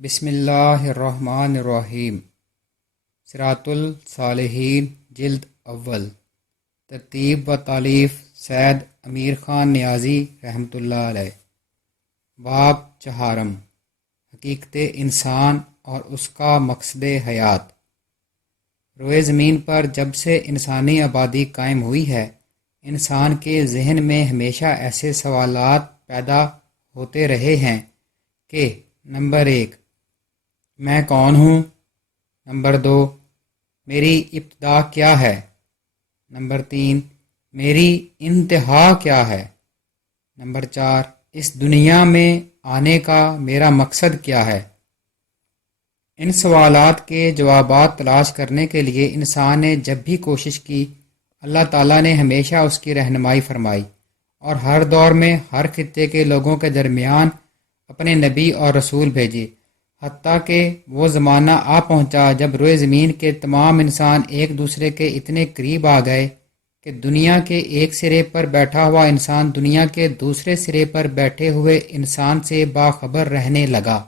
بسم اللہ الرحمن الرحیم۔ صراط الصالحین جلد اول، ترتیب و تالیف سید امیر خان نیازی رحمۃ اللہ علیہ۔ باب چہارم، حقیقت انسان اور اس کا مقصد حیات۔ روئے زمین پر جب سے انسانی آبادی قائم ہوئی ہے، انسان کے ذہن میں ہمیشہ ایسے سوالات پیدا ہوتے رہے ہیں کہ نمبر 1، میں کون ہوں؟ نمبر 2، میری ابتدا کیا ہے؟ نمبر 3، میری انتہا کیا ہے؟ نمبر 4، اس دنیا میں آنے کا میرا مقصد کیا ہے؟ ان سوالات کے جوابات تلاش کرنے کے لیے انسان نے جب بھی کوشش کی، اللہ تعالیٰ نے ہمیشہ اس کی رہنمائی فرمائی اور ہر دور میں ہر خطے کے لوگوں کے درمیان اپنے نبی اور رسول بھیجے، حتیٰ کہ وہ زمانہ آ پہنچا جب روئے زمین کے تمام انسان ایک دوسرے کے اتنے قریب آ گئے کہ دنیا کے ایک سرے پر بیٹھا ہوا انسان دنیا کے دوسرے سرے پر بیٹھے ہوئے انسان سے باخبر رہنے لگا۔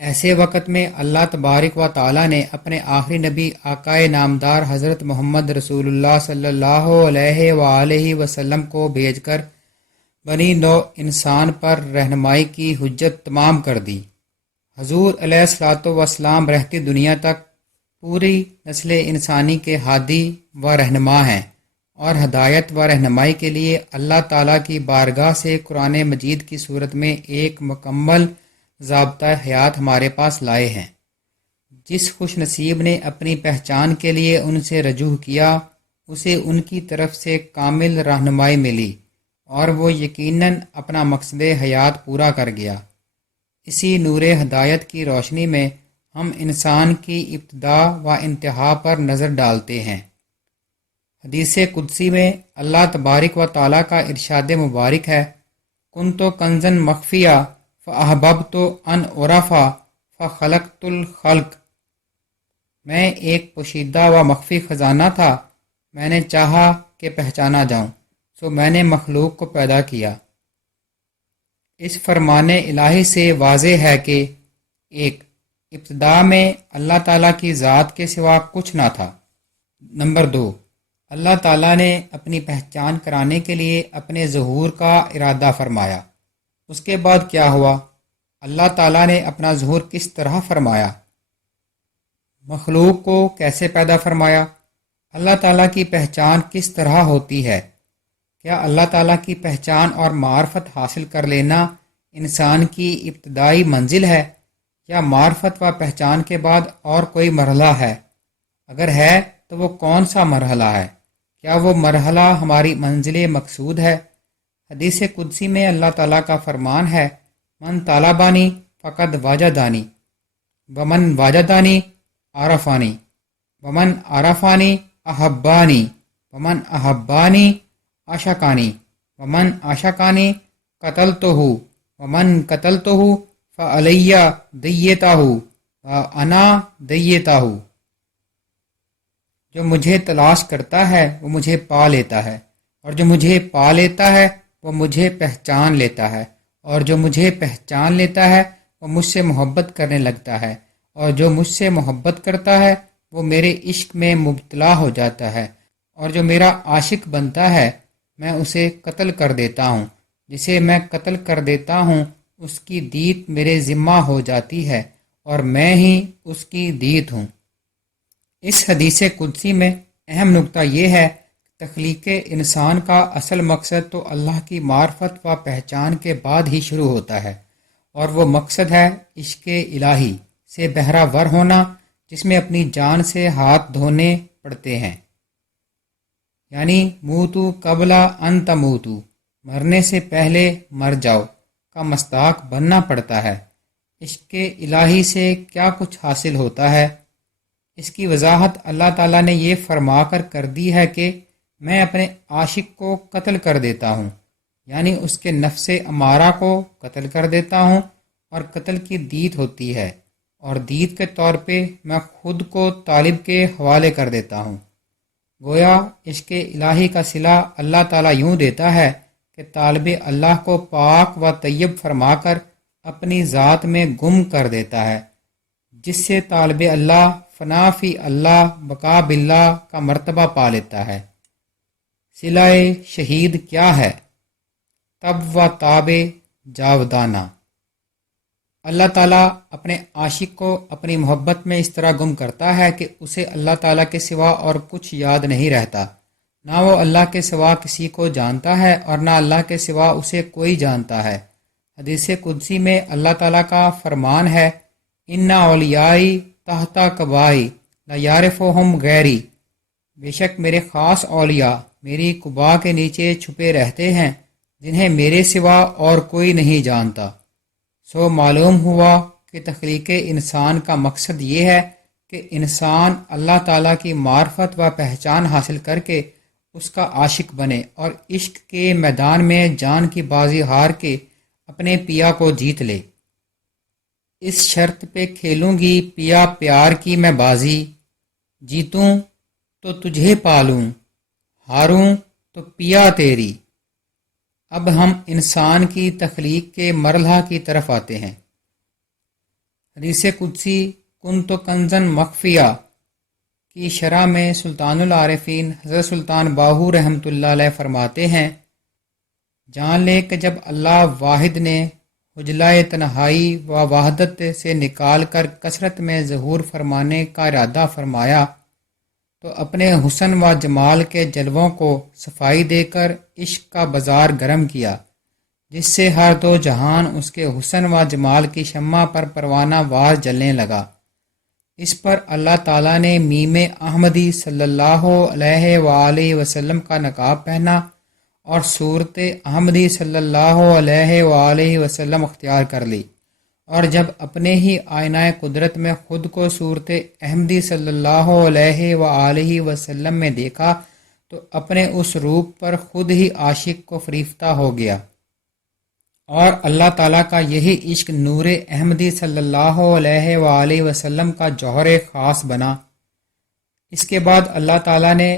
ایسے وقت میں اللہ تبارک و تعالیٰ نے اپنے آخری نبی آقائے نامدار حضرت محمد رسول اللہ صلی اللہ علیہ وآلہ وسلم کو بھیج کر بنی نوع انسان پر رہنمائی کی حجت تمام کر دی۔ حضور علیہ الصلوۃ والسلام رہتی دنیا تک پوری نسل انسانی کے ہادی و رہنما ہیں اور ہدایت و رہنمائی کے لیے اللہ تعالیٰ کی بارگاہ سے قرآن مجید کی صورت میں ایک مکمل ضابطہ حیات ہمارے پاس لائے ہیں۔ جس خوش نصیب نے اپنی پہچان کے لیے ان سے رجوع کیا، اسے ان کی طرف سے کامل رہنمائی ملی اور وہ یقیناً اپنا مقصد حیات پورا کر گیا۔ اسی نور ہدایت کی روشنی میں ہم انسان کی ابتدا و انتہا پر نظر ڈالتے ہیں۔ حدیث قدسی میں اللہ تبارک و تعالیٰ کا ارشاد مبارک ہے، کنت کنزا مخفیا فاحببت ان اعرف فخلقت الخلق۔ میں ایک پوشیدہ و مخفی خزانہ تھا، میں نے چاہا کہ پہچانا جاؤں، تو میں نے مخلوق کو پیدا کیا۔ اس فرمان الہی سے واضح ہے کہ 1، ابتدا میں اللہ تعالیٰ کی ذات کے سوا کچھ نہ تھا۔ نمبر 2، اللہ تعالیٰ نے اپنی پہچان کرانے کے لیے اپنے ظہور کا ارادہ فرمایا۔ اس کے بعد کیا ہوا؟ اللہ تعالیٰ نے اپنا ظہور کس طرح فرمایا؟ مخلوق کو کیسے پیدا فرمایا؟ اللہ تعالیٰ کی پہچان کس طرح ہوتی ہے؟ کیا اللہ تعالیٰ کی پہچان اور معرفت حاصل کر لینا انسان کی ابتدائی منزل ہے، یا معرفت و پہچان کے بعد اور کوئی مرحلہ ہے؟ اگر ہے تو وہ کون سا مرحلہ ہے؟ کیا وہ مرحلہ ہماری منزل مقصود ہے؟ حدیث قدسی میں اللہ تعالیٰ کا فرمان ہے، من طالبانی فقد واجدانی ومن واجدانی عرفانی ومن عرفانی احبانی ومن احبانی عاشقانی ومن عاشقانی قتلتہ ومن قتلتہ فعلی دیتہ وانا دیتہ۔ جو مجھے تلاش کرتا ہے وہ مجھے پا لیتا ہے، اور جو مجھے پا لیتا ہے وہ مجھے پہچان لیتا ہے، اور جو مجھے پہچان لیتا ہے وہ مجھ سے محبت کرنے لگتا ہے، اور جو مجھ سے محبت کرتا ہے وہ میرے عشق میں مبتلا ہو جاتا ہے، اور جو میرا عاشق بنتا ہے میں اسے قتل کر دیتا ہوں، جسے میں قتل کر دیتا ہوں اس کی دیت میرے ذمہ ہو جاتی ہے، اور میں ہی اس کی دیت ہوں۔ اس حدیث قدسی میں اہم نکتہ یہ ہے کہ تخلیق انسان کا اصل مقصد تو اللہ کی معرفت و پہچان کے بعد ہی شروع ہوتا ہے، اور وہ مقصد ہے عشق الہی سے بہرہ ور ہونا، جس میں اپنی جان سے ہاتھ دھونے پڑتے ہیں، یعنی موتو قبل ان تموتو، مرنے سے پہلے مر جاؤ کا مصداق بننا پڑتا ہے۔ عشق الہی سے کیا کچھ حاصل ہوتا ہے؟ اس کی وضاحت اللہ تعالیٰ نے یہ فرما کر دی ہے کہ میں اپنے عاشق کو قتل کر دیتا ہوں، یعنی اس کے نفس امارہ کو قتل کر دیتا ہوں، اور قتل کی دیت ہوتی ہے، اور دیت کے طور پہ میں خود کو طالب کے حوالے کر دیتا ہوں۔ گویا عشق الہی کا صلہ اللہ تعالیٰ یوں دیتا ہے کہ طالب اللہ کو پاک و طیب فرما کر اپنی ذات میں گم کر دیتا ہے، جس سے طالب اللہ فنا فی اللہ بقا باللہ کا مرتبہ پا لیتا ہے۔ صلہ شہید کیا ہے؟ تب و تاب جاودانہ۔ اللہ تعالیٰ اپنے عاشق کو اپنی محبت میں اس طرح گم کرتا ہے کہ اسے اللہ تعالیٰ کے سوا اور کچھ یاد نہیں رہتا، نہ وہ اللہ کے سوا کسی کو جانتا ہے اور نہ اللہ کے سوا اسے کوئی جانتا ہے۔ حدیث قدسی میں اللہ تعالیٰ کا فرمان ہے، ان اولیائی تحت قبائی لا یعرفہم غیری، بے شک میرے خاص اولیاء میری قبا کے نیچے چھپے رہتے ہیں جنہیں میرے سوا اور کوئی نہیں جانتا۔ سو معلوم ہوا کہ تخلیق انسان کا مقصد یہ ہے کہ انسان اللہ تعالیٰ کی معرفت و پہچان حاصل کر کے اس کا عاشق بنے اور عشق کے میدان میں جان کی بازی ہار کے اپنے پیا کو جیت لے۔ اس شرط پہ کھیلوں گی پیا پیار کی میں بازی، جیتوں تو تجھے پالوں، ہاروں تو پیا تیری۔ اب ہم انسان کی تخلیق کے مرحلہ کی طرف آتے ہیں۔ حدیث قدسی کن تو کنزن مخفیہ کی شرح میں سلطان العارفین حضرت سلطان باہو رحمۃ اللہ علیہ فرماتے ہیں، جان لے کہ جب اللہ واحد نے حجلہ تنہائی و وحدت سے نکال کر کثرت میں ظہور فرمانے کا ارادہ فرمایا تو اپنے حسن و جمال کے جلووں کو صفائی دے کر عشق کا بازار گرم کیا، جس سے ہر دو جہان اس کے حسن و جمال کی شمع پر پروانہ وار جلنے لگا۔ اس پر اللہ تعالیٰ نے میم احمدی صلی اللہ علیہ وآلہ وسلم کا نقاب پہنا اور صورت احمدی صلی اللہ علیہ وآلہ وسلم اختیار کر لی، اور جب اپنے ہی آئینہ قدرت میں خود کو صورت احمدی صلی اللہ علیہ وآلہ وسلم میں دیکھا تو اپنے اس روپ پر خود ہی عاشق کو فریفتہ ہو گیا، اور اللہ تعالیٰ کا یہی عشق نور احمدی صلی اللہ علیہ وآلہ وسلم کا جوہر خاص بنا۔ اس کے بعد اللہ تعالیٰ نے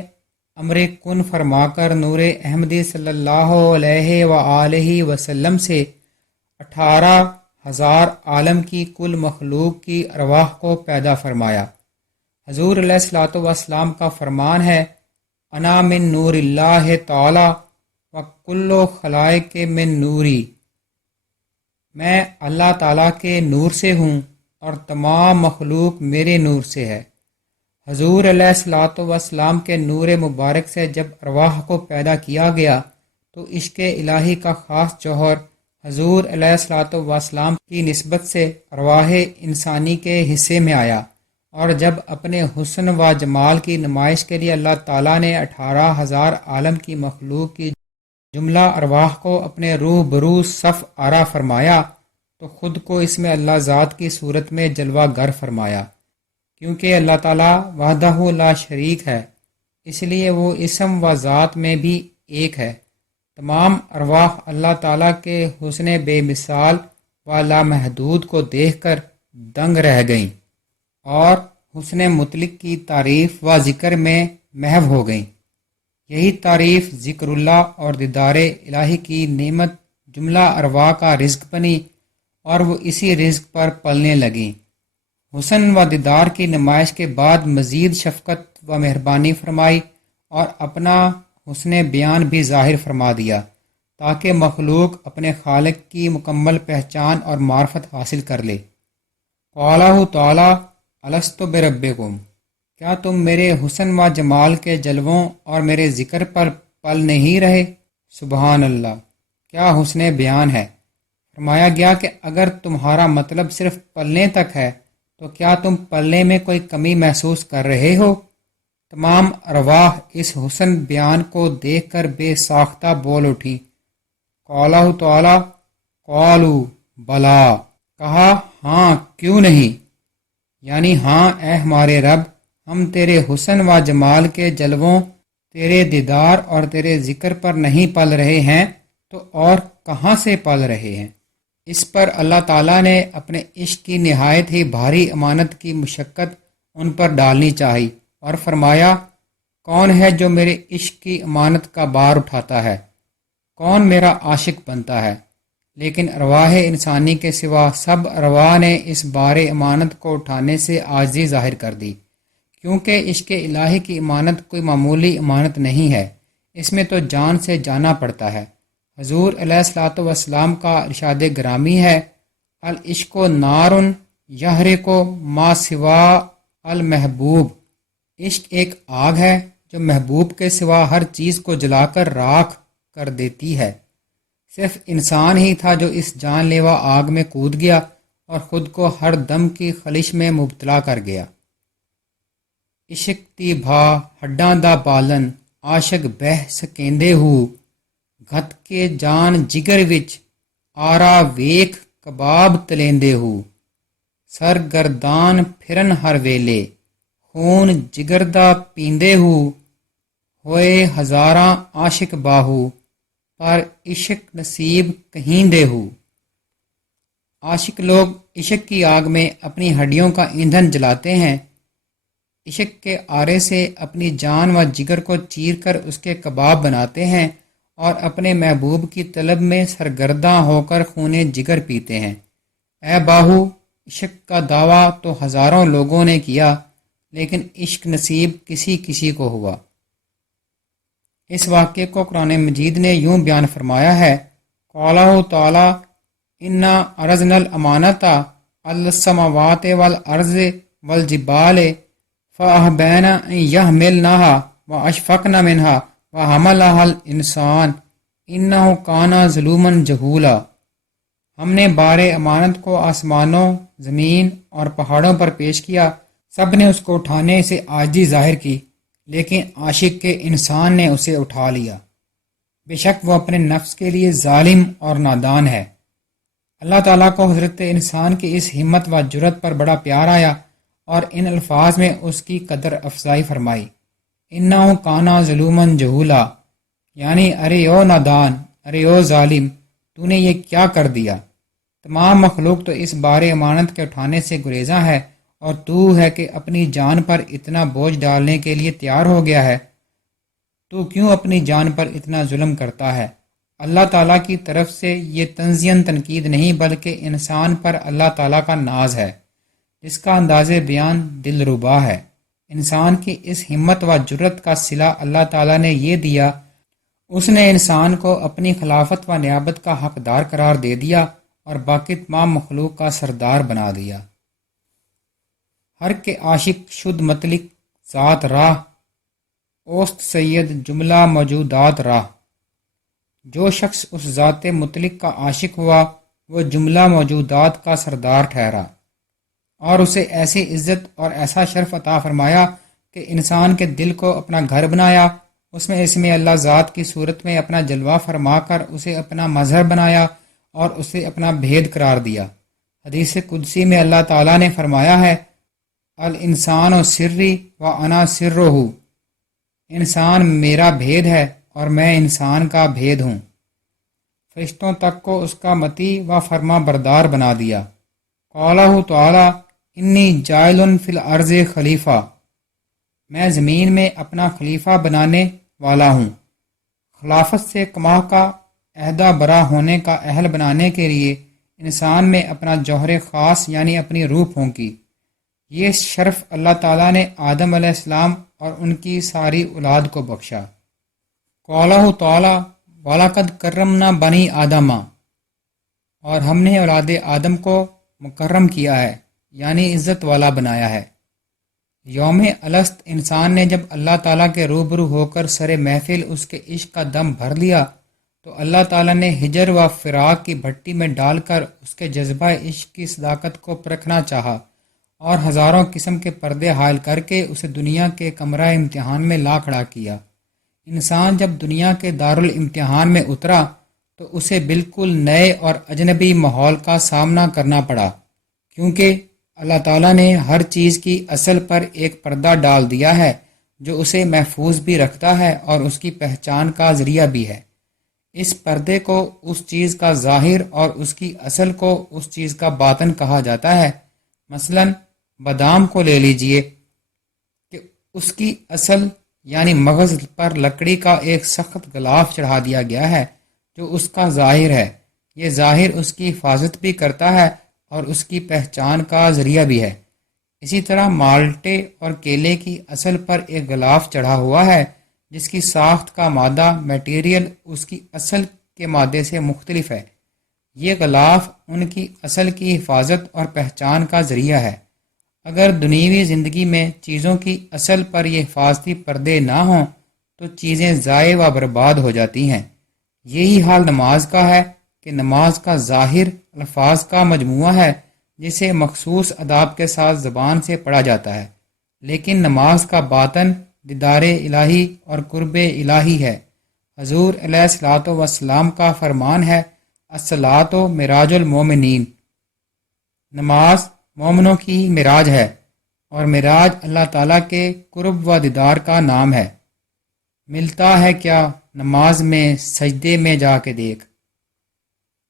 امر کن فرما کر نور احمدی صلی اللہ علیہ وآلہ وسلم سے 18,000 عالم کی کل مخلوق کی ارواح کو پیدا فرمایا۔ حضور علیہ الصلوۃ والسلام کا فرمان ہے، انا من نور اللہ تعالی و کل خلائق من نوری، میں اللہ تعالیٰ کے نور سے ہوں اور تمام مخلوق میرے نور سے ہے۔ حضور علیہ الصلوۃ والسلام کے نور مبارک سے جب ارواح کو پیدا کیا گیا تو عشق الہی کا خاص جوہر حضور علیہ الصلوۃ والسلام کی نسبت سے ارواح انسانی کے حصے میں آیا، اور جب اپنے حسن و جمال کی نمائش کے لیے اللہ تعالیٰ نے 18,000 عالم کی مخلوق کی جملہ ارواح کو اپنے روح برو صف آرا فرمایا تو خود کو اس میں اللہ ذات کی صورت میں جلوہ گر فرمایا، کیونکہ اللہ تعالیٰ وحدہ لا شریک ہے، اس لیے وہ اسم و ذات میں بھی ایک ہے۔ تمام ارواح اللہ تعالیٰ کے حسن بے مثال و لامحدود کو دیکھ کر دنگ رہ گئیں اور حسن مطلق کی تعریف و ذکر میں محو ہو گئیں۔ یہی تعریف ذکر اللہ اور دیدار الہی کی نعمت جملہ ارواح کا رزق بنی اور وہ اسی رزق پر پلنے لگیں۔ حسن و دیدار کی نمائش کے بعد مزید شفقت و مہربانی فرمائی اور اپنا حسن بیان بھی ظاہر فرما دیا تاکہ مخلوق اپنے خالق کی مکمل پہچان اور معرفت حاصل کر لے۔ قالہ تعالی الست بربکم، کیا تم میرے حسن و جمال کے جلووں اور میرے ذکر پر پل نہیں رہے؟ سبحان اللہ، کیا حسن بیان ہے۔ فرمایا گیا کہ اگر تمہارا مطلب صرف پلنے تک ہے تو کیا تم پلنے میں کوئی کمی محسوس کر رہے ہو؟ تمام ارواح اس حسن بیان کو دیکھ کر بے ساختہ بول اٹھی۔ قالہ تعالی قالوا بلا، کہا ہاں کیوں نہیں، یعنی ہاں اے ہمارے رب، ہم تیرے حسن و جمال کے جلووں، تیرے دیدار اور تیرے ذکر پر نہیں پل رہے ہیں تو اور کہاں سے پل رہے ہیں۔ اس پر اللہ تعالیٰ نے اپنے عشق کی نہایت ہی بھاری امانت کی مشقت ان پر ڈالنی چاہی اور فرمایا، کون ہے جو میرے عشق کی امانت کا بار اٹھاتا ہے؟ کون میرا عاشق بنتا ہے؟ لیکن ارواح انسانی کے سوا سب ارواح نے اس بار امانت کو اٹھانے سے عاجزی ظاہر کر دی، کیونکہ عشق الہی کی امانت کوئی معمولی امانت نہیں ہے، اس میں تو جان سے جانا پڑتا ہے۔ حضور علیہ الصلوۃ والسلام کا ارشاد گرامی ہے، العشق نار یحرق ما سوا المحبوب، عشق ایک آگ ہے جو محبوب کے سوا ہر چیز کو جلا کر راکھ کر دیتی ہے۔ صرف انسان ہی تھا جو اس جان لیوا آگ میں کود گیا اور خود کو ہر دم کی خلش میں مبتلا کر گیا۔ عشق دی بھا ہڈاں دا بالن عاشق بہ سکیندے ہو، گھت کے جان جگر وچ آرا ویکھ کباب تلیندے ہو، سر گردان پھرن ہر ویلے خون جگر دا پیندے ہو، ہوئے ہزاراں عاشق باہو پر عشق نصیب کہیں دے ہو۔ عاشق لوگ عشق کی آگ میں اپنی ہڈیوں کا ایندھن جلاتے ہیں، عشق کے آرے سے اپنی جان و جگر کو چیر کر اس کے کباب بناتے ہیں اور اپنے محبوب کی طلب میں سرگرداں ہو کر خون جگر پیتے ہیں۔ اے باہو، عشق کا دعویٰ تو ہزاروں لوگوں نے کیا، لیکن عشق نصیب کسی کسی کو ہوا۔ اس واقعے کو قرآن مجید نے یوں بیان فرمایا ہے، قالہ تعالی انا عرضنا الامانۃ علی السماوات والارض والجبال فأبین ان یحملنها واشفقن منها وحملها الانسان انہ کان ظلوما جہولا۔ ہم نے بار امانت کو آسمانوں، زمین اور پہاڑوں پر پیش کیا، سب نے اس کو اٹھانے سے عاجزی ظاہر کی، لیکن عاشق کے انسان نے اسے اٹھا لیا۔ بے شک وہ اپنے نفس کے لیے ظالم اور نادان ہے۔ اللہ تعالیٰ کو حضرت انسان کی اس ہمت و جرت پر بڑا پیار آیا اور ان الفاظ میں اس کی قدر افزائی فرمائی، انہ کانا ظلوما جہولا، یعنی ارے او نادان، ارے او ظالم، تو نے یہ کیا کر دیا۔ تمام مخلوق تو اس بار امانت کے اٹھانے سے گریزاں ہے، اور تو ہے کہ اپنی جان پر اتنا بوجھ ڈالنے کے لیے تیار ہو گیا ہے۔ تو کیوں اپنی جان پر اتنا ظلم کرتا ہے؟ اللہ تعالیٰ کی طرف سے یہ تنزیاً تنقید نہیں، بلکہ انسان پر اللہ تعالیٰ کا ناز ہے، جس کا انداز بیان دل ربا ہے۔ انسان کی اس ہمت و جرت کا صلہ اللہ تعالیٰ نے یہ دیا، اس نے انسان کو اپنی خلافت و نیابت کا حقدار قرار دے دیا اور باقی تمام مخلوق کا سردار بنا دیا۔ ہر کے عاشق شد مطلق ذات راہ، اوست سید جملہ موجودات راہ۔ جو شخص اس ذات مطلق کا عاشق ہوا وہ جملہ موجودات کا سردار ٹھہرا، اور اسے ایسی عزت اور ایسا شرف عطا فرمایا کہ انسان کے دل کو اپنا گھر بنایا، اس میں اسم اللہ ذات کی صورت میں اپنا جلوہ فرما کر اسے اپنا مظہر بنایا اور اسے اپنا بھید قرار دیا۔ حدیث قدسی میں اللہ تعالیٰ نے فرمایا ہے، الانسان سری و انا سرہ، انسان میرا بھید ہے اور میں انسان کا بھید ہوں۔ فرشتوں تک کو اس کا مطیع و فرما بردار بنا دیا۔ قالہ تعالی انی جاعل فی الارض خلیفہ، میں زمین میں اپنا خلیفہ بنانے والا ہوں۔ خلافت سے کما کا عہدہ برا ہونے کا اہل بنانے کے لیے انسان میں اپنا جوہر خاص یعنی اپنی روح پھونکی۔ یہ شرف اللہ تعالیٰ نے آدم علیہ السلام اور ان کی ساری اولاد کو بخشا۔ قالہ تعالی وَلَقَدْ كَرَّمْنَا بَنِي آدَمَ، اور ہم نے اولاد آدم کو مکرم کیا ہے، یعنی عزت والا بنایا ہے۔ یوم الست انسان نے جب اللہ تعالیٰ کے روبرو ہو کر سر محفل اس کے عشق کا دم بھر لیا تو اللہ تعالیٰ نے ہجر و فراق کی بھٹی میں ڈال کر اس کے جذبہ عشق کی صداقت کو پرکھنا چاہا، اور ہزاروں قسم کے پردے حائل کر کے اسے دنیا کے کمرہ امتحان میں لا کھڑا کیا۔ انسان جب دنیا کے دارالامتحان میں اترا تو اسے بالکل نئے اور اجنبی ماحول کا سامنا کرنا پڑا، کیونکہ اللہ تعالیٰ نے ہر چیز کی اصل پر ایک پردہ ڈال دیا ہے جو اسے محفوظ بھی رکھتا ہے اور اس کی پہچان کا ذریعہ بھی ہے۔ اس پردے کو اس چیز کا ظاہر اور اس کی اصل کو اس چیز کا باطن کہا جاتا ہے۔ مثلاً بادام کو لے لیجئے کہ اس کی اصل یعنی مغز پر لکڑی کا ایک سخت غلاف چڑھا دیا گیا ہے جو اس کا ظاہر ہے، یہ ظاہر اس کی حفاظت بھی کرتا ہے اور اس کی پہچان کا ذریعہ بھی ہے۔ اسی طرح مالٹے اور کیلے کی اصل پر ایک غلاف چڑھا ہوا ہے جس کی ساخت کا مادہ میٹیریل اس کی اصل کے مادے سے مختلف ہے۔ یہ غلاف ان کی اصل کی حفاظت اور پہچان کا ذریعہ ہے۔ اگر دنیوی زندگی میں چیزوں کی اصل پر یہ حفاظتی پردے نہ ہوں تو چیزیں ضائع و برباد ہو جاتی ہیں۔ یہی حال نماز کا ہے کہ نماز کا ظاہر الفاظ کا مجموعہ ہے جسے مخصوص آداب کے ساتھ زبان سے پڑھا جاتا ہے، لیکن نماز کا باطن دیدار الہی اور قرب الہی ہے۔ حضور علیہ الصلوۃ والسلام کا فرمان ہے، الصلاۃ معراج المومنین، نماز مومنوں کی معراج ہے، اور معراج اللہ تعالیٰ کے قرب و دیدار کا نام ہے۔ ملتا ہے کیا نماز میں سجدے میں جا کے دیکھ۔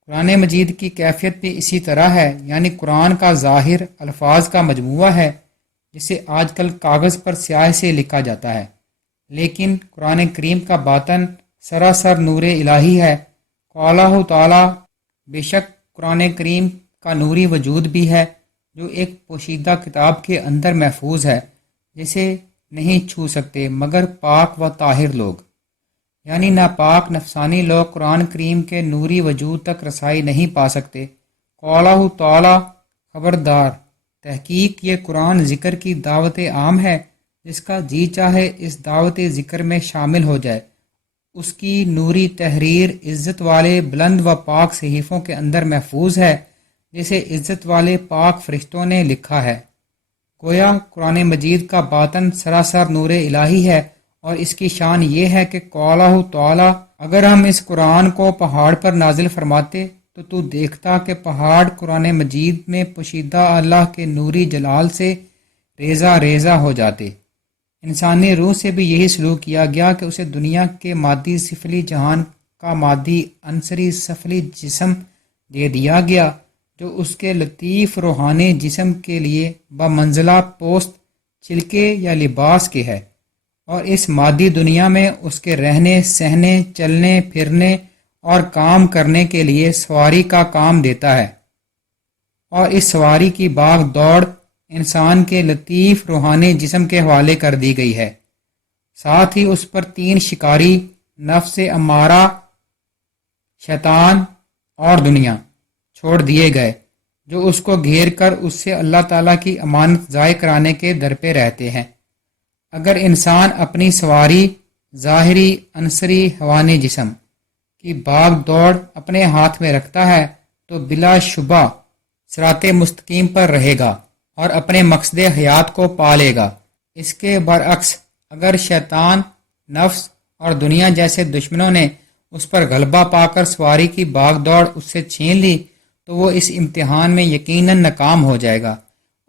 قرآن مجید کی کیفیت بھی اسی طرح ہے، یعنی قرآن کا ظاہر الفاظ کا مجموعہ ہے جسے آج کل کاغذ پر سیاہ سے لکھا جاتا ہے، لیکن قرآن کریم کا باطن سراسر نور الہی ہے۔ قالہ تعالی، بے شک قرآن کریم کا نوری وجود بھی ہے جو ایک پوشیدہ کتاب کے اندر محفوظ ہے جسے نہیں چھو سکتے مگر پاک و طاہر لوگ، یعنی ناپاک نفسانی لوگ قرآن کریم کے نوری وجود تک رسائی نہیں پا سکتے۔ قالہ تعالی، خبردار، تحقیق یہ قرآن ذکر کی دعوت عام ہے، جس کا جی چاہے اس دعوت ذکر میں شامل ہو جائے۔ اس کی نوری تحریر عزت والے بلند و پاک صحیفوں کے اندر محفوظ ہے جسے عزت والے پاک فرشتوں نے لکھا ہے۔ گویا قرآن مجید کا باطن سراسر نور الہی ہے، اور اس کی شان یہ ہے کہ قالہ تعالی، اگر ہم اس قرآن کو پہاڑ پر نازل فرماتے تو دیکھتا کہ پہاڑ قرآن مجید میں پوشیدہ اللہ کے نوری جلال سے ریزہ ریزہ ہو جاتے۔ انسانی روح سے بھی یہی سلوک کیا گیا کہ اسے دنیا کے مادی سفلی جہان کا مادی عنصری سفلی جسم دے دیا گیا جو اس کے لطیف روحانی جسم کے لیے بمنزلہ پوست، چھلکے یا لباس کے ہے، اور اس مادی دنیا میں اس کے رہنے، سہنے، چلنے پھرنے اور کام کرنے کے لیے سواری کا کام دیتا ہے، اور اس سواری کی باغ دوڑ انسان کے لطیف روحانی جسم کے حوالے کر دی گئی ہے۔ ساتھ ہی اس پر 3 شکاری، نفس امارہ، شیطان اور دنیا چھوڑ دیے گئے جو اس کو گھیر کر اس سے اللہ تعالیٰ کی امانت ضائع کرانے کے در پہ رہتے ہیں۔ اگر انسان اپنی سواری ظاہری عنصری حیوانی جسم کی باغ دوڑ اپنے ہاتھ میں رکھتا ہے تو بلا شبہ صراط مستقیم پر رہے گا اور اپنے مقصد حیات کو پا لے گا۔ اس کے برعکس اگر شیطان، نفس اور دنیا جیسے دشمنوں نے اس پر غلبہ پا کر سواری کی باغ دوڑ اس سے چھین لی تو وہ اس امتحان میں یقیناً ناکام ہو جائے گا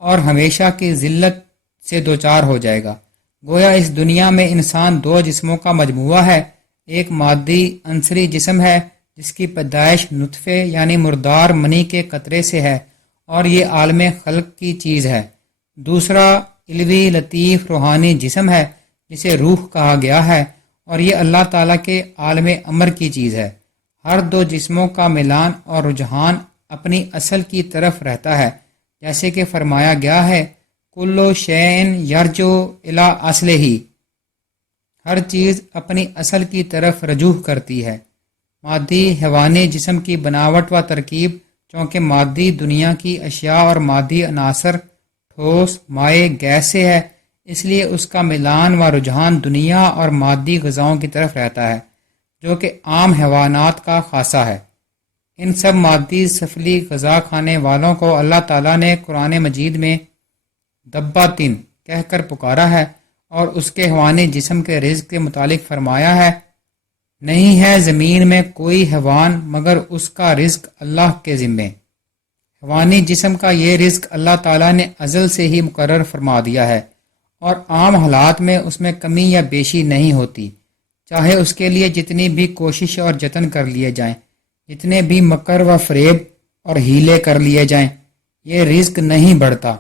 اور ہمیشہ کی ذلت سے دوچار ہو جائے گا۔ گویا اس دنیا میں انسان 2 جسموں کا مجموعہ ہے، ایک مادی عنصری جسم ہے جس کی پیدائش نطفے یعنی مردار منی کے قطرے سے ہے اور یہ عالم خلق کی چیز ہے، دوسرا علوی لطیف روحانی جسم ہے جسے روح کہا گیا ہے اور یہ اللہ تعالیٰ کے عالم امر کی چیز ہے۔ ہر 2 جسموں کا میلان اور رجحان اپنی اصل کی طرف رہتا ہے، جیسے کہ فرمایا گیا ہے کلو شین یرجو الی اصلہ، ہر چیز اپنی اصل کی طرف رجوع کرتی ہے۔ مادی حیوانی جسم کی بناوٹ و ترکیب چونکہ مادی دنیا کی اشیاء اور مادی عناصر ٹھوس، مائع، گیس سے ہے، اس لیے اس کا میلان و رجحان دنیا اور مادی غذاؤں کی طرف رہتا ہے جو کہ عام حیوانات کا خاصہ ہے۔ ان سب مادی سفلی غذا کھانے والوں کو اللہ تعالیٰ نے قرآن مجید میں دباتن کہہ کر پکارا ہے اور اس کے حیوانی جسم کے رزق کے متعلق فرمایا ہے نہیں ہے زمین میں کوئی حیوان مگر اس کا رزق اللہ کے ذمے۔ حیوانی جسم کا یہ رزق اللہ تعالیٰ نے ازل سے ہی مقرر فرما دیا ہے اور عام حالات میں اس میں کمی یا بیشی نہیں ہوتی، چاہے اس کے لیے جتنی بھی کوشش اور جتن کر لیے جائیں، جتنے بھی مکر و فریب اور ہیلے کر لیے جائیں، یہ رزق نہیں بڑھتا۔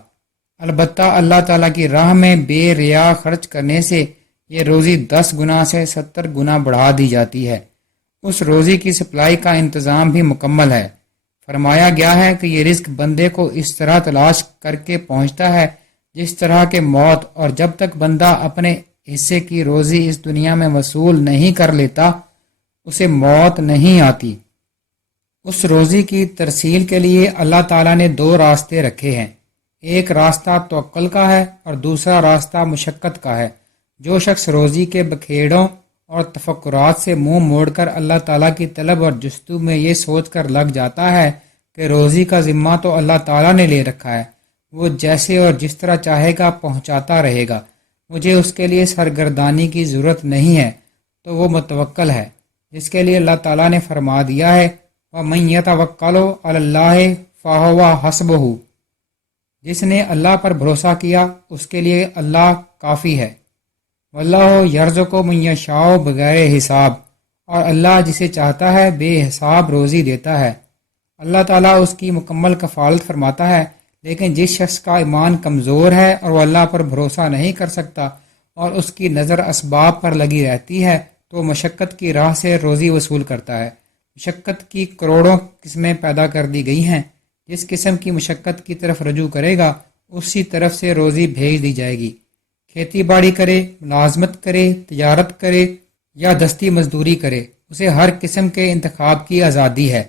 البتہ اللہ تعالیٰ کی راہ میں بے ریا خرچ کرنے سے یہ روزی 10 گنا سے 70 گنا بڑھا دی جاتی ہے۔ اس روزی کی سپلائی کا انتظام بھی مکمل ہے۔ فرمایا گیا ہے کہ یہ رزق بندے کو اس طرح تلاش کر کے پہنچتا ہے جس طرح کہ موت، اور جب تک بندہ اپنے حصے کی روزی اس دنیا میں وصول نہیں کر لیتا اسے موت نہیں آتی۔ اس روزی کی ترسیل کے لیے اللہ تعالیٰ نے دو راستے رکھے ہیں، ایک راستہ توکل کا ہے اور دوسرا راستہ مشقت کا ہے۔ جو شخص روزی کے بکھیڑوں اور تفکرات سے منہ موڑ کر اللہ تعالیٰ کی طلب اور جستجو میں یہ سوچ کر لگ جاتا ہے کہ روزی کا ذمہ تو اللہ تعالیٰ نے لے رکھا ہے، وہ جیسے اور جس طرح چاہے گا پہنچاتا رہے گا، مجھے اس کے لیے سرگردانی کی ضرورت نہیں ہے، تو وہ متوکل ہے، جس کے لیے اللہ تعالیٰ نے فرما دیا ہے وَمَن يَتَوَكَّلُ عَلَى اللَّهِ فَهُوَ حَسْبُهُ، جس نے اللہ پر بھروسہ کیا اس کے لیے اللہ کافی ہے۔ وَاللَّهُ يَرْزُقُ مَن يَشَاءُ بغیر حساب، اور اللہ جسے چاہتا ہے بے حساب روزی دیتا ہے۔ اللہ تعالیٰ اس کی مکمل کفالت فرماتا ہے، لیکن جس شخص کا ایمان کمزور ہے اور وہ اللہ پر بھروسہ نہیں کر سکتا اور اس کی نظر اسباب پر لگی رہتی ہے تو مشقت کی راہ سے روزی وصول کرتا ہے۔ مشقت کی کروڑوں قسمیں پیدا کر دی گئی ہیں، جس قسم کی مشقت کی طرف رجوع کرے گا اسی طرف سے روزی بھیج دی جائے گی۔ کھیتی باڑی کرے، ملازمت کرے، تجارت کرے یا دستی مزدوری کرے، اسے ہر قسم کے انتخاب کی آزادی ہے۔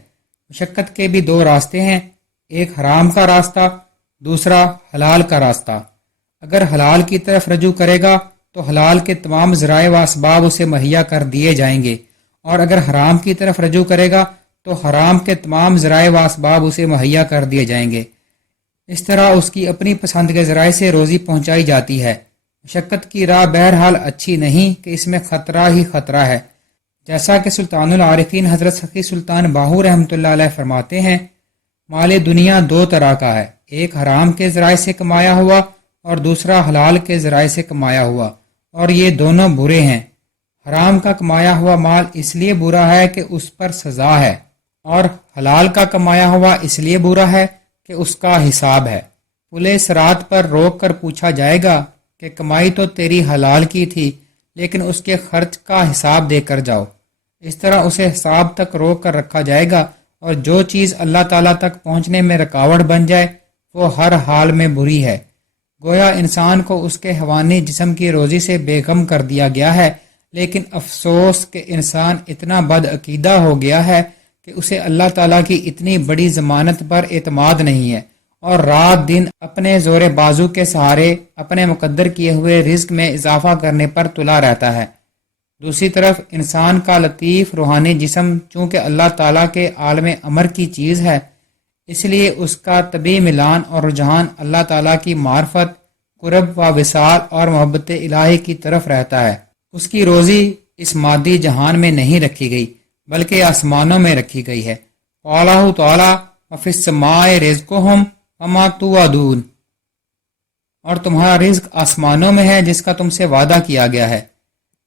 مشقت کے بھی دو راستے ہیں، ایک حرام کا راستہ، دوسرا حلال کا راستہ۔ اگر حلال کی طرف رجوع کرے گا تو حلال کے تمام ذرائع و اسباب اسے مہیا کر دیے جائیں گے، اور اگر حرام کی طرف رجوع کرے گا تو حرام کے تمام ذرائع و اسباب اسے مہیا کر دیے جائیں گے۔ اس طرح اس کی اپنی پسند کے ذرائع سے روزی پہنچائی جاتی ہے۔ مشقت کی راہ بہرحال اچھی نہیں کہ اس میں خطرہ ہی خطرہ ہے، جیسا کہ سلطان العارفین حضرت سخی سلطان باہو رحمۃ اللہ علیہ فرماتے ہیں، مال دنیا دو طرح کا ہے، ایک حرام کے ذرائع سے کمایا ہوا اور دوسرا حلال کے ذرائع سے کمایا ہوا، اور یہ دونوں برے ہیں۔ حرام کا کمایا ہوا مال اس لیے برا ہے کہ اس پر سزا ہے، اور حلال کا کمایا ہوا اس لیے برا ہے کہ اس کا حساب ہے۔ پلے صراط پر روک کر پوچھا جائے گا کہ کمائی تو تیری حلال کی تھی، لیکن اس کے خرچ کا حساب دے کر جاؤ۔ اس طرح اسے حساب تک روک کر رکھا جائے گا، اور جو چیز اللہ تعالیٰ تک پہنچنے میں رکاوٹ بن جائے وہ ہر حال میں بری ہے۔ گویا انسان کو اس کے حیوانی جسم کی روزی سے بے غم کر دیا گیا ہے، لیکن افسوس کہ انسان اتنا بد عقیدہ ہو گیا ہے کہ اسے اللہ تعالیٰ کی اتنی بڑی ضمانت پر اعتماد نہیں ہے، اور رات دن اپنے زور بازو کے سہارے اپنے مقدر کیے ہوئے رزق میں اضافہ کرنے پر تلا رہتا ہے۔ دوسری طرف انسان کا لطیف روحانی جسم چونکہ اللہ تعالیٰ کے عالم امر کی چیز ہے، اس لیے اس کا طبعی ملان اور رجحان اللہ تعالیٰ کی معرفت، قرب و وصال اور محبت الہی کی طرف رہتا ہے۔ اس کی روزی اس مادی جہان میں نہیں رکھی گئی بلکہ آسمانوں میں رکھی گئی ہے۔ قالہ تعالیٰ وفی السماء رزقہم وما توعدون، اور تمہارا رزق آسمانوں میں ہے جس کا تم سے وعدہ کیا گیا ہے۔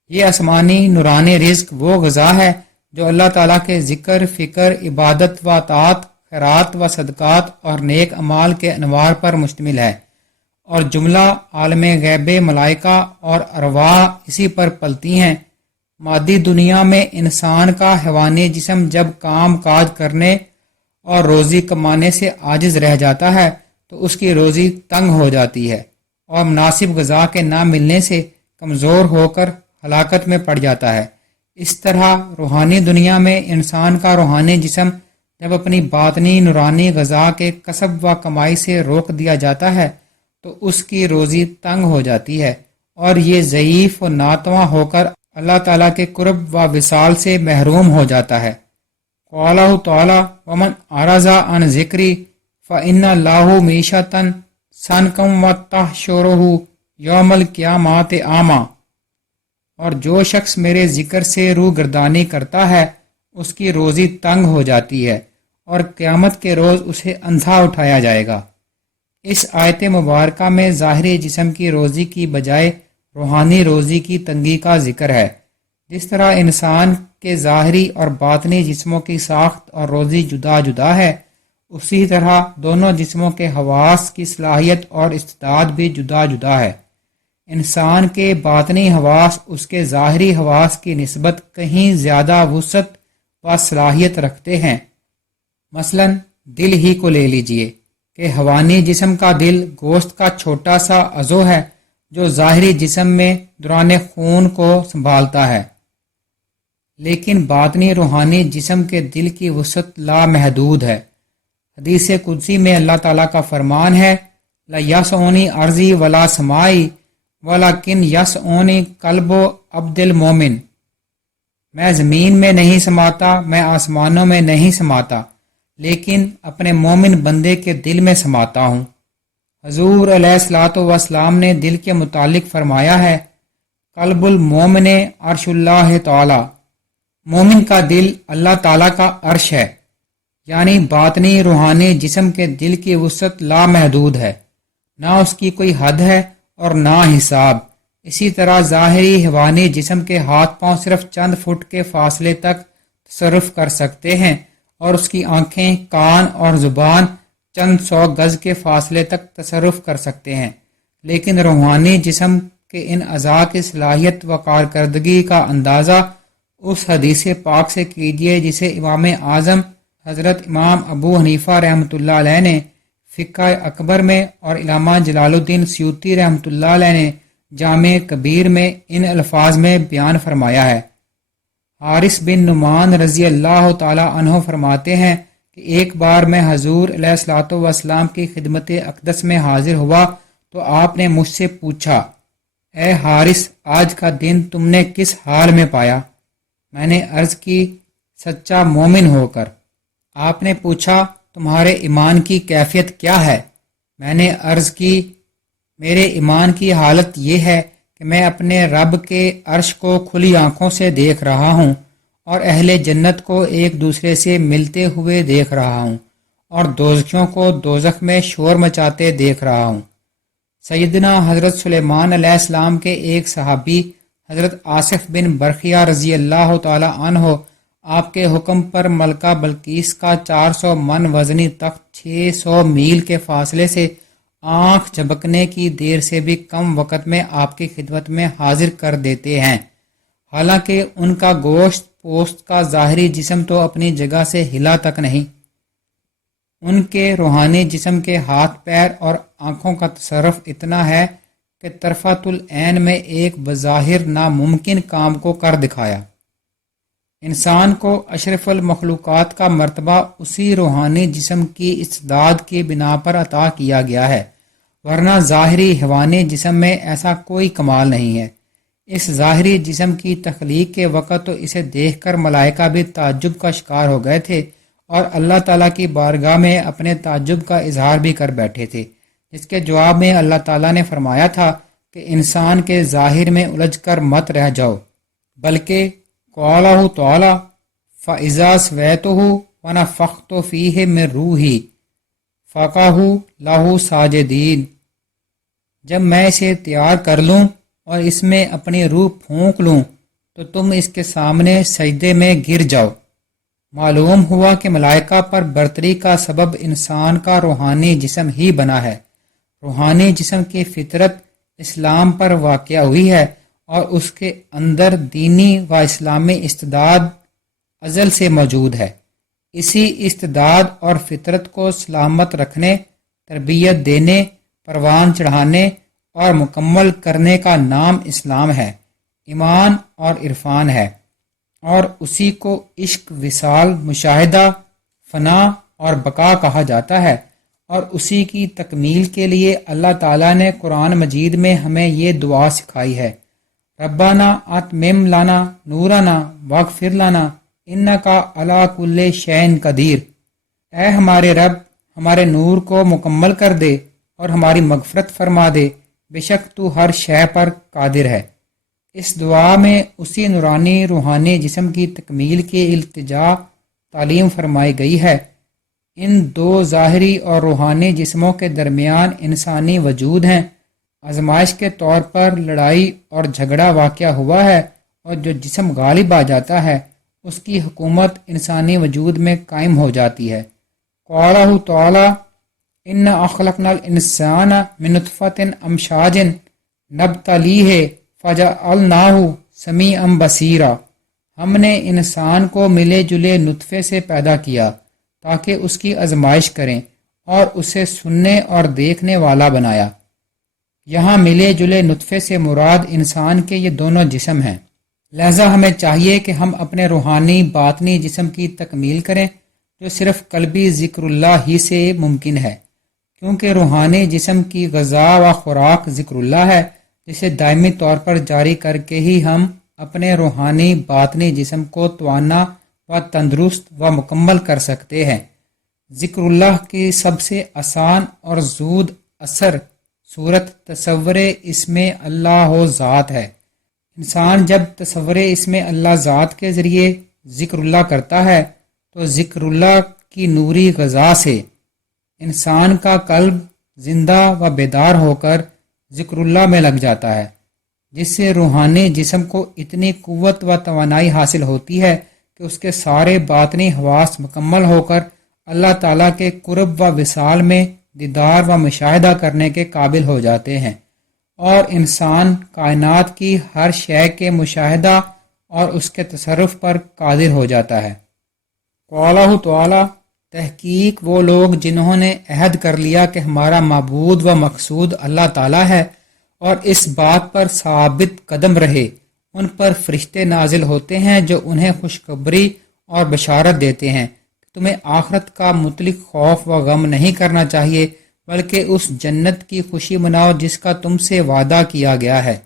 یہ آسمانی نورانی رزق وہ غذا ہے جو اللہ تعالیٰ کے ذکر، فکر، عبادت و طاعت، خیرات و صدقات اور نیک اعمال کے انوار پر مشتمل ہے، اور جملہ عالم غیب، ملائکہ اور ارواح اسی پر پلتی ہیں۔ مادی دنیا میں انسان کا حیوانی جسم جب کام کاج کرنے اور روزی کمانے سے عاجز رہ جاتا ہے تو اس کی روزی تنگ ہو جاتی ہے، اور مناسب غذا کے نہ ملنے سے کمزور ہو کر ہلاکت میں پڑ جاتا ہے۔ اس طرح روحانی دنیا میں انسان کا روحانی جسم جب اپنی باطنی نورانی غذا کے کسب و کمائی سے روک دیا جاتا ہے تو اس کی روزی تنگ ہو جاتی ہے، اور یہ ضعیف و ناتواں ہو کر اللہ تعالیٰ کے قرب و وصال سے محروم ہو جاتا ہے۔ قالہ تعالیٰ ومن اعرض عن ذکری فإن لہ معیشۃ ضنکا ونحشرہ یوم القیامۃ اعمیٰ، اور جو شخص میرے ذکر سے روح گردانی کرتا ہے اس کی روزی تنگ ہو جاتی ہے، اور قیامت کے روز اسے اندھا اٹھایا جائے گا۔ اس آیت مبارکہ میں ظاہری جسم کی روزی کی بجائے روحانی روزی کی تنگی کا ذکر ہے۔ جس طرح انسان کے ظاہری اور باطنی جسموں کی ساخت اور روزی جدا جدا ہے، اسی طرح دونوں جسموں کے حواس کی صلاحیت اور استعداد بھی جدا جدا ہے۔ انسان کے باطنی حواس اس کے ظاہری حواس کی نسبت کہیں زیادہ وسعت و صلاحیت رکھتے ہیں۔ مثلا دل ہی کو لے لیجئے کہ حیوانی جسم کا دل گوشت کا چھوٹا سا عضو ہے جو ظاہری جسم میں دوران خون کو سنبھالتا ہے، لیکن باطنی روحانی جسم کے دل کی وسعت لامحدود ہے۔ حدیث قدسی میں اللہ تعالیٰ کا فرمان ہے، لا یسعنی ارضی ولا سمائی ولیکن یسعنی قلب عبد المومن، میں زمین میں نہیں سماتا، میں آسمانوں میں نہیں سماتا، لیکن اپنے مومن بندے کے دل میں سماتا ہوں۔ حضور علیہ الصلوۃ والسلام نے دل کے متعلق فرمایا ہے، قلب المومن عرش اللہ تعالی، مومن کا دل اللہ تعالیٰ کا عرش ہے، یعنی باطنی روحانی جسم کے دل کی وسعت لامحدود ہے، نہ اس کی کوئی حد ہے اور نہ حساب۔ اسی طرح ظاہری حیوانی جسم کے ہاتھ پاؤں صرف چند فٹ کے فاصلے تک تصرف کر سکتے ہیں، اور اس کی آنکھیں، کان اور زبان چند 100 گز کے فاصلے تک تصرف کر سکتے ہیں، لیکن روحانی جسم کے ان اعضاء کی صلاحیت و کارکردگی کا اندازہ اس حدیث پاک سے کیجیے جسے امام اعظم حضرت امام ابو حنیفہ رحمۃ اللہ علیہ نے فقہ اکبر میں اور علامہ جلال الدین سیوطی رحمۃ اللہ علیہ نے جامع کبیر میں ان الفاظ میں بیان فرمایا ہے۔ حارث بن نعمان رضی اللہ تعالی عنہ فرماتے ہیں کہ ایک بار میں حضور علیہ الصلوۃ والسلام کی خدمت اقدس میں حاضر ہوا تو آپ نے مجھ سے پوچھا، اے حارث، آج کا دن تم نے کس حال میں پایا؟ میں نے عرض کی، سچا مومن ہو کر۔ آپ نے پوچھا، تمہارے ایمان کی کیفیت کیا ہے؟ میں نے عرض کی، میرے ایمان کی حالت یہ ہے کہ میں اپنے رب کے عرش کو کھلی آنکھوں سے دیکھ رہا ہوں اور اہل جنت کو ایک دوسرے سے ملتے ہوئے دیکھ رہا ہوں اور دوزخیوں کو دوزخ میں شور مچاتے دیکھ رہا ہوں۔ سیدنا حضرت سلیمان علیہ السلام کے ایک صحابی حضرت آصف بن برخیہ رضی اللہ تعالی عنہ آپ کے حکم پر ملکہ بلقیس کا 400 من وزنی تخت 600 میل کے فاصلے سے آنکھ جھپکنے کی دیر سے بھی کم وقت میں آپ کی خدمت میں حاضر کر دیتے ہیں، حالانکہ ان کا گوشت پوست کا ظاہری جسم تو اپنی جگہ سے ہلا تک نہیں۔ ان کے روحانی جسم کے ہاتھ، پیر اور آنکھوں کا تصرف اتنا ہے کہ طرفۃ العین میں ایک بظاہر ناممکن کام کو کر دکھایا۔ انسان کو اشرف المخلوقات کا مرتبہ اسی روحانی جسم کی استعداد کی بنا پر عطا کیا گیا ہے، ورنہ ظاہری حیوانی جسم میں ایسا کوئی کمال نہیں ہے۔ اس ظاہری جسم کی تخلیق کے وقت تو اسے دیکھ کر ملائکہ بھی تعجب کا شکار ہو گئے تھے اور اللہ تعالیٰ کی بارگاہ میں اپنے تعجب کا اظہار بھی کر بیٹھے تھے، جس کے جواب میں اللہ تعالیٰ نے فرمایا تھا کہ انسان کے ظاہر میں الجھ کر مت رہ جاؤ، بلکہ قالہ تعالی فَإِذَا سَوَيْتُهُ وَنَفَخْتُ فِيهِ مِن رُوحِي فَقَعُوا لَهُ سَاجِدِينَ، جب میں اسے تیار کر لوں اور اس میں اپنی روح پھونک لوں تو تم اس کے سامنے سجدے میں گر جاؤ۔ معلوم ہوا کہ ملائکہ پر برتری کا سبب انسان کا روحانی جسم ہی بنا ہے۔ روحانی جسم کی فطرت اسلام پر واقع ہوئی ہے اور اس کے اندر دینی و اسلامی استعداد ازل سے موجود ہے۔ اسی استعداد اور فطرت کو سلامت رکھنے، تربیت دینے، پروان چڑھانے اور مکمل کرنے کا نام اسلام ہے، ایمان اور عرفان ہے، اور اسی کو عشق، وصال، مشاہدہ، فنا اور بقا کہا جاتا ہے، اور اسی کی تکمیل کے لیے اللہ تعالیٰ نے قرآن مجید میں ہمیں یہ دعا سکھائی ہے، ربنا اتمم لنا نورنا واغفر لنا انکا علی کل شیء قدیر، اے ہمارے رب، ہمارے نور کو مکمل کر دے اور ہماری مغفرت فرما دے، بے شک تو ہر شے پر قادر ہے۔ اس دعا میں اسی نورانی روحانی جسم کی تکمیل کی التجا تعلیم فرمائی گئی ہے۔ ان دو ظاہری اور روحانی جسموں کے درمیان انسانی وجود ہیں، آزمائش کے طور پر لڑائی اور جھگڑا واقع ہوا ہے، اور جو جسم غالب آ جاتا ہے اس کی حکومت انسانی وجود میں قائم ہو جاتی ہے۔ قالہ تعالی انا خلقنا الانسان من نطفۃ امشاج نبتلیہ فجعلناہ سمیعا بصیرا، ہم نے انسان کو ملے جلے نطفے سے پیدا کیا تاکہ اس کی آزمائش کریں اور اسے سننے اور دیکھنے والا بنایا۔ یہاں ملے جلے نطفے سے مراد انسان کے یہ دونوں جسم ہیں، لہذا ہمیں چاہیے کہ ہم اپنے روحانی باطنی جسم کی تکمیل کریں جو صرف قلبی ذکر اللہ ہی سے ممکن ہے، کیونکہ روحانی جسم کی غذا و خوراک ذکر اللہ ہے، جسے دائمی طور پر جاری کر کے ہی ہم اپنے روحانی باطنی جسم کو توانا و تندرست و مکمل کر سکتے ہیں۔ ذکر اللہ کی سب سے آسان اور زود اثر صورت تصور اسم اللہ و ذات ہے۔ انسان جب تصور اسم اللہ ذات کے ذریعے ذکر اللہ کرتا ہے تو ذکر اللہ کی نوری غذا سے انسان کا قلب زندہ و بیدار ہو کر ذکر اللہ میں لگ جاتا ہے، جس سے روحانی جسم کو اتنی قوت و توانائی حاصل ہوتی ہے کہ اس کے سارے باطنی حواس مکمل ہو کر اللہ تعالیٰ کے قرب و وصال میں دیدار و مشاہدہ کرنے کے قابل ہو جاتے ہیں، اور انسان کائنات کی ہر شے کے مشاہدہ اور اس کے تصرف پر قادر ہو جاتا ہے۔ قالہ تعالی، تحقیق وہ لوگ جنہوں نے عہد کر لیا کہ ہمارا معبود و مقصود اللہ تعالیٰ ہے اور اس بات پر ثابت قدم رہے، ان پر فرشتے نازل ہوتے ہیں جو انہیں خوشخبری اور بشارت دیتے ہیں کہ تمہیں آخرت کا مطلق خوف و غم نہیں کرنا چاہیے، بلکہ اس جنت کی خوشی مناؤ جس کا تم سے وعدہ کیا گیا ہے۔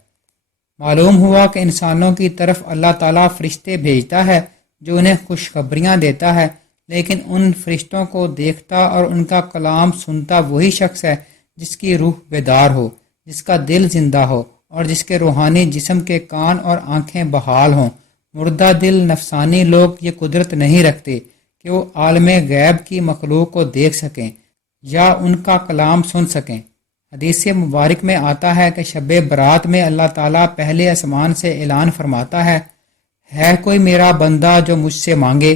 معلوم ہوا کہ انسانوں کی طرف اللہ تعالیٰ فرشتے بھیجتا ہے جو انہیں خوشخبریاں دیتا ہے، لیکن ان فرشتوں کو دیکھتا اور ان کا کلام سنتا وہی شخص ہے جس کی روح بیدار ہو، جس کا دل زندہ ہو اور جس کے روحانی جسم کے کان اور آنکھیں بحال ہوں۔ مردہ دل نفسانی لوگ یہ قدرت نہیں رکھتے کہ وہ عالم غیب کی مخلوق کو دیکھ سکیں یا ان کا کلام سن سکیں۔ حدیث مبارک میں آتا ہے کہ شب برات میں اللہ تعالیٰ پہلے آسمان سے اعلان فرماتا ہے کوئی میرا بندہ جو مجھ سے مانگے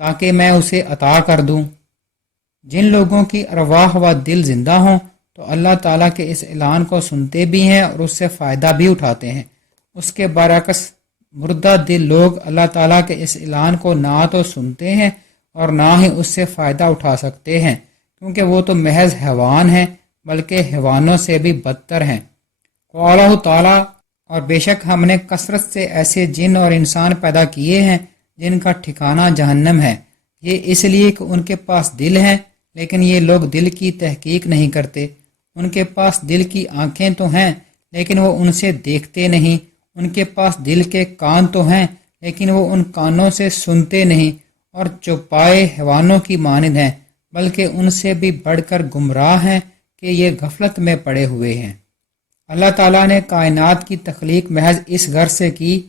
تاکہ میں اسے عطا کر دوں۔ جن لوگوں کی ارواح و دل زندہ ہوں تو اللہ تعالیٰ کے اس اعلان کو سنتے بھی ہیں اور اس سے فائدہ بھی اٹھاتے ہیں۔ اس کے برعکس مردہ دل لوگ اللہ تعالیٰ کے اس اعلان کو نہ تو سنتے ہیں اور نہ ہی اس سے فائدہ اٹھا سکتے ہیں، کیونکہ وہ تو محض حیوان ہیں، بلکہ حیوانوں سے بھی بدتر ہیں۔ قالہ تعالیٰ، اور بے شک ہم نے کثرت سے ایسے جن اور انسان پیدا کیے ہیں جن کا ٹھکانہ جہنم ہے، یہ اس لیے کہ ان کے پاس دل ہیں لیکن یہ لوگ دل کی تحقیق نہیں کرتے۔ ان کے پاس دل کی آنکھیں تو ہیں لیکن وہ ان سے دیکھتے نہیں، ان کے پاس دل کے کان تو ہیں لیکن وہ ان کانوں سے سنتے نہیں، اور چوپائے حیوانوں کی مانند ہیں، بلکہ ان سے بھی بڑھ کر گمراہ ہیں کہ یہ غفلت میں پڑے ہوئے ہیں۔ اللہ تعالیٰ نے کائنات کی تخلیق محض اس غرض سے کی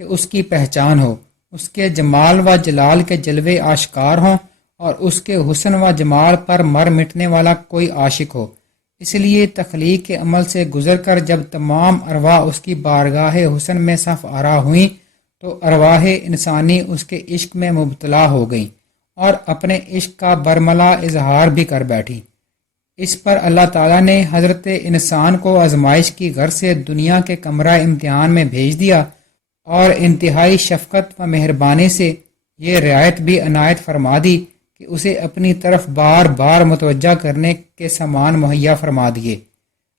کہ اس کی پہچان ہو، اس کے جمال و جلال کے جلوے آشکار ہوں اور اس کے حسن و جمال پر مر مٹنے والا کوئی عاشق ہو۔ اس لیے تخلیق کے عمل سے گزر کر جب تمام ارواح اس کی بارگاہ حسن میں صف آرا ہوئیں تو ارواح انسانی اس کے عشق میں مبتلا ہو گئیں اور اپنے عشق کا برملا اظہار بھی کر بیٹھی۔ اس پر اللہ تعالیٰ نے حضرت انسان کو آزمائش کی غرض سے دنیا کے کمرہ امتحان میں بھیج دیا، اور انتہائی شفقت و مہربانی سے یہ رعایت بھی عنایت فرما دی کہ اسے اپنی طرف بار بار متوجہ کرنے کے سامان مہیا فرما دیے۔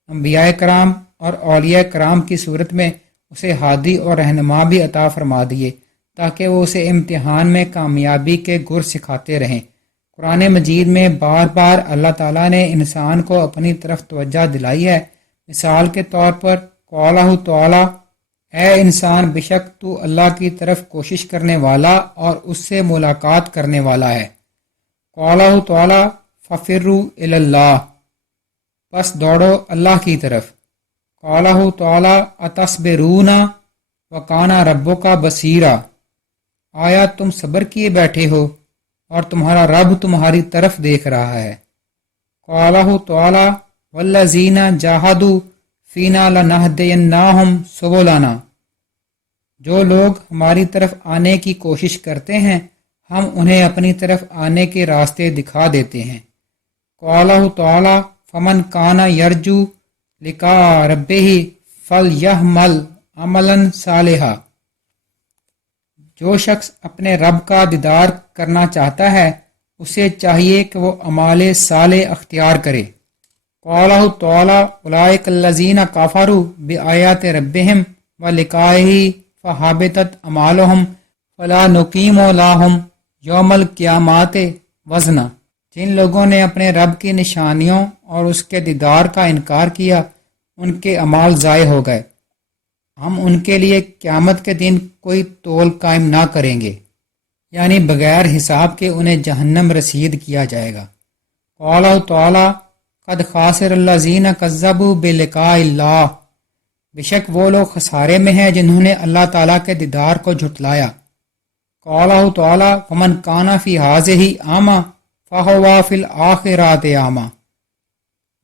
انبیاء کرام اور اولیاء کرام کی صورت میں اسے ہادی اور رہنما بھی عطا فرما دیے تاکہ وہ اسے امتحان میں کامیابی کے گر سکھاتے رہیں۔ قرآن مجید میں بار بار اللہ تعالیٰ نے انسان کو اپنی طرف توجہ دلائی ہے۔ مثال کے طور پر قالہ تعالیٰ، اے انسان بے شک تو اللہ کی طرف کوشش کرنے والا اور اس سے ملاقات کرنے والا ہے۔ قالہ تعالیٰ ففروا الی اللہ، پس دوڑو اللہ کی طرف۔ قالہ تعالیٰ اتصبرون وکان ربک بصیرا، آیا تم صبر کیے بیٹھے ہو اور تمہارا رب تمہاری طرف دیکھ رہا ہے۔ قالہ تعالیٰ والذین جاہدوا فینا لنہدینہم سبلنا، جو لوگ ہماری طرف آنے کی کوشش کرتے ہیں ہم انہیں اپنی طرف آنے کے راستے دکھا دیتے ہیں۔ قالہ تعالیٰ فمن کان یرجو لقاء ربہ فلیعمل عملا صالحا، جو شخص اپنے رب کا دیدار کرنا چاہتا ہے اسے چاہیے کہ وہ اعمال صالح اختیار کرے۔ قال اللہ تعالی اولئک الذین کفروا بآیات ربہم ولقائہ فحبطت اعمالہم فلا نقیم لہم یوم القیامۃ وزنا۔ جن لوگوں نے اپنے رب کی نشانیوں اور اس کے دیدار کا انکار کیا ان کے اعمال ضائع ہو گئے، ہم ان کے لیے قیامت کے دن کوئی تول قائم نہ کریں گے، یعنی بغیر حساب کے انہیں جہنم رسید کیا جائے گا۔ قال اللہ تعالی قد خاسر الذین کذبوا بلقاء اللہ، بے شک وہ لوگ خسارے میں ہیں جنہوں نے اللہ تعالیٰ کے دیدار کو جھٹلایا۔ قال اللہ تعالی فمن کان فی ہذہ اعمی فہو فی الآخرۃ اعمی،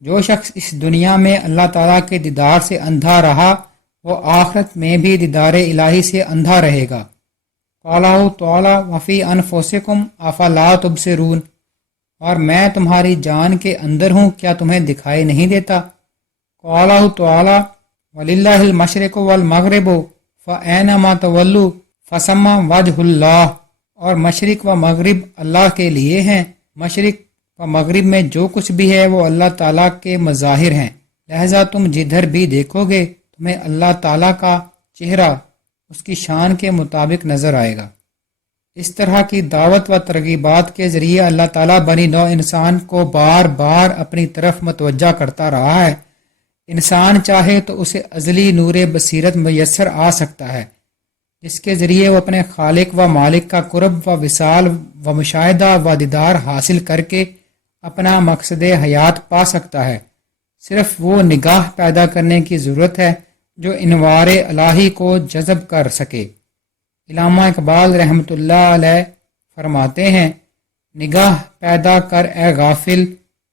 جو شخص اس دنیا میں اللہ تعالیٰ کے دیدار سے اندھا رہا وہ آخرت میں بھی دیدار الہی سے اندھا رہے گا۔ قال اللہ تعالی وفی انفسکم افلا تبصرون، اور میں تمہاری جان کے اندر ہوں، کیا تمہیں دکھائی نہیں دیتا؟ قال اللہ تعالی وللہ المشرق والمغرب فأینما تولوا فثم وجہ اللہ، اور مشرق و مغرب اللہ کے لیے ہیں، مشرق و مغرب میں جو کچھ بھی ہے وہ اللہ تعالیٰ کے مظاہر ہیں، لہذا تم جدھر بھی دیکھو گے تمہیں اللہ تعالیٰ کا چہرہ اس کی شان کے مطابق نظر آئے گا۔ اس طرح کی دعوت و ترغیبات کے ذریعے اللہ تعالیٰ بنی نوع انسان کو بار بار اپنی طرف متوجہ کرتا رہا ہے۔ انسان چاہے تو اسے ازلی نور بصیرت میسر آ سکتا ہے جس کے ذریعے وہ اپنے خالق و مالک کا قرب و وصال و مشاہدہ و دیدار حاصل کر کے اپنا مقصد حیات پا سکتا ہے۔ صرف وہ نگاہ پیدا کرنے کی ضرورت ہے جو انوار الہی کو جذب کر سکے۔ علامہ اقبال رحمۃ اللہ علیہ فرماتے ہیں، نگاہ پیدا کر اے غافل،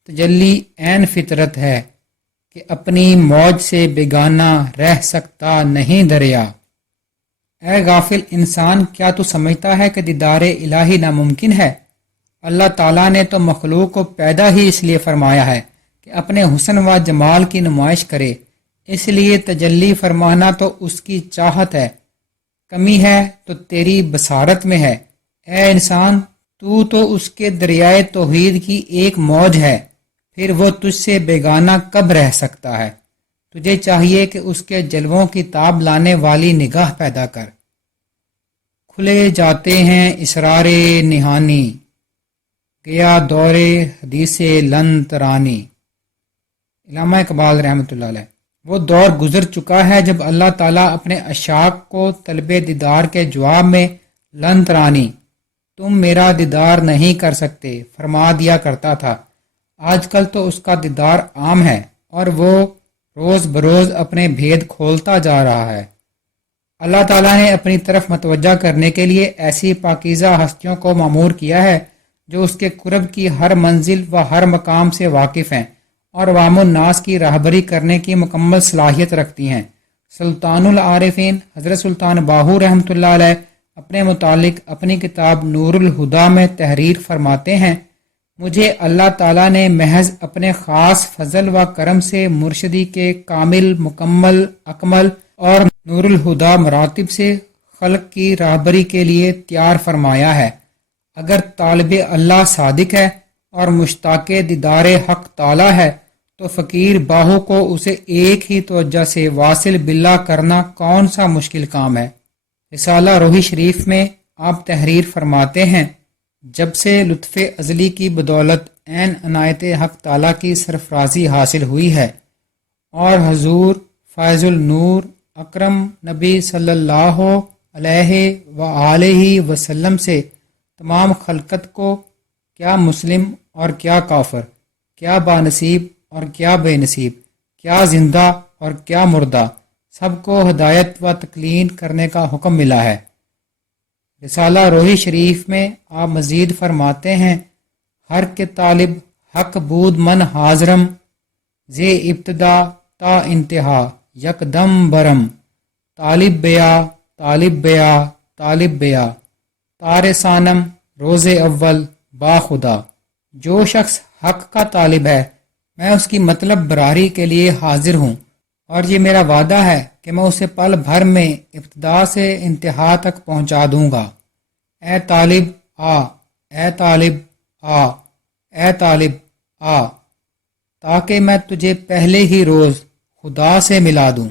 تجلی عین فطرت ہے کہ اپنی موج سے بیگانہ رہ سکتا نہیں دریا۔ اے غافل انسان، کیا تو سمجھتا ہے کہ دیدار الہی ناممکن ہے؟ اللہ تعالیٰ نے تو مخلوق کو پیدا ہی اس لیے فرمایا ہے کہ اپنے حسن و جمال کی نمائش کرے، اس لیے تجلی فرمانا تو اس کی چاہت ہے، کمی ہے تو تیری بصارت میں ہے۔ اے انسان، تو اس کے دریائے توحید کی ایک موج ہے، پھر وہ تجھ سے بیگانہ کب رہ سکتا ہے؟ تجھے چاہیے کہ اس کے جلووں کی تاب لانے والی نگاہ پیدا کر۔ کھلے جاتے ہیں اسرار نہانی، گیا دور حدیث لن ترانی۔ علامہ اقبال رحمۃ اللہ علیہ، وہ دور گزر چکا ہے جب اللہ تعالیٰ اپنے اشاق کو طلب دیدار کے جواب میں لن ترانی، تم میرا دیدار نہیں کر سکتے، فرما دیا کرتا تھا۔ آج کل تو اس کا دیدار عام ہے اور وہ روز بروز اپنے بھید کھولتا جا رہا ہے۔ اللہ تعالیٰ نے اپنی طرف متوجہ کرنے کے لیے ایسی پاکیزہ ہستیوں کو مامور کیا ہے جو اس کے قرب کی ہر منزل و ہر مقام سے واقف ہیں اور عوام الناس کی راہبری کرنے کی مکمل صلاحیت رکھتی ہیں۔ سلطان العارفین حضرت سلطان باہو رحمۃ اللہ علیہ اپنے متعلق اپنی کتاب نور الہدا میں تحریر فرماتے ہیں، مجھے اللہ تعالیٰ نے محض اپنے خاص فضل و کرم سے مرشدی کے کامل، مکمل، اکمل اور نور الہدا مراتب سے خلق کی راہبری کے لیے تیار فرمایا ہے۔ اگر طالب اللہ صادق ہے اور مشتاق دیدار حق تعالی ہے تو فقیر باہو کو اسے ایک ہی توجہ سے واصل باللہ کرنا کون سا مشکل کام ہے۔ رسالہ روحی شریف میں آپ تحریر فرماتے ہیں، جب سے لطف ازلی کی بدولت عین عنایت حق تعالیٰ کی سرفرازی حاصل ہوئی ہے اور حضور فیض النور اکرم نبی صلی اللہ علیہ وآلہ وسلم سے تمام خلقت کو، کیا مسلم اور کیا کافر، کیا بانصیب اور کیا بے نصیب، کیا زندہ اور کیا مردہ، سب کو ہدایت و تکلین کرنے کا حکم ملا ہے۔ رسالہ روحی شریف میں آپ مزید فرماتے ہیں، ہر کے طالب حق بود من حاضرم، زے ابتدا تا انتہا یکدم برم، طالب بیا طالب بیا طالب بیا، تار ثانم روز اول با خدا۔ جو شخص حق کا طالب ہے میں اس کی مطلب براری کے لیے حاضر ہوں اور یہ میرا وعدہ ہے کہ میں اسے پل بھر میں ابتدا سے انتہا تک پہنچا دوں گا۔ اے طالب آ، اے طالب آ، اے طالب آ، تاکہ میں تجھے پہلے ہی روز خدا سے ملا دوں۔